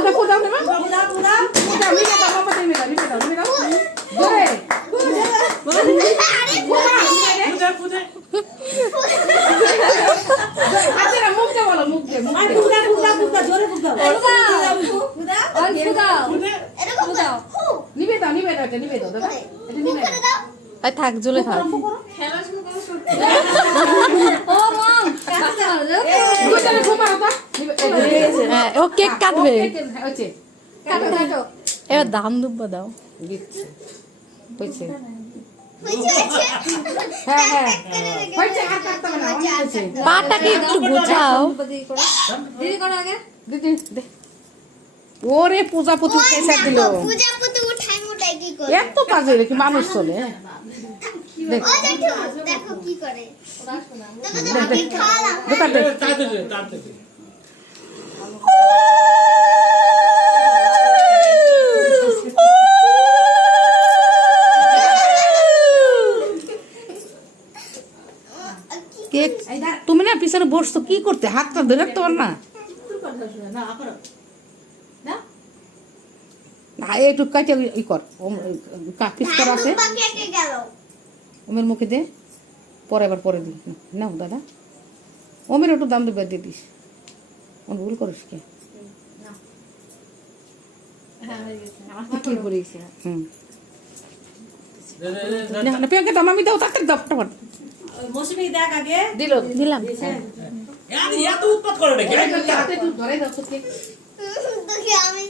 ফুটা ফুটা নেবা ফুটা ফুটা ফুটা নিবে দাও বাবা নিবে দাও ধরে আরে ফুটা ফুটা হাতে না মুখ দে বলো মুখ দে ফুটা ফুটা ফুটা জোরে ফুটা ফুটা ফুটা এরকম দাও নিবে দাও এটা নিবে দাও দাদা এটা নিবে দাও আই থাক ঝুলে থাক খেলা শুরু করো ও মম কাটতে দাও দুইটারে ঘুমাও তো হ্যাঁ ও কেক কাটবে হচ্ছে কাটো এবার দাম দুব্বা দাও দিচ্ছে হচ্ছে হ্যাঁ হ্যাঁ হচ্ছে আর কাটতে না হচ্ছে পাটাকে একটু গুছাও দিদি করো আগে দিদি দে ওরে পূজাপতি পয়সা দিল পূজাপতি উঠাই মোটাই কি করে এত কাজে কি মানুষ চলে দেখ ও দেখো কি করে দাদা আমি খাওয়ালাম দেখ কেক তুমি না পিছনে বসছো কি করতে হাতটা ধরে রাখতে পার না একটু কাটে ই কর পিস করা আছে বাকি একে গেল ওমের মুখে দে পরে আবার পরে দি নাও দাদা ওমের একটু দাম দেবে দিয়ে দিস ওন ভুল করিস কে হুম না পেঁকে দাম আমি দাও তাড়াতাড়ি দাও ফটাফট মৌসুমী দেখ আগে দিলাম এত উৎপাত করে নাকি ধরে দাও তো দেখি আমি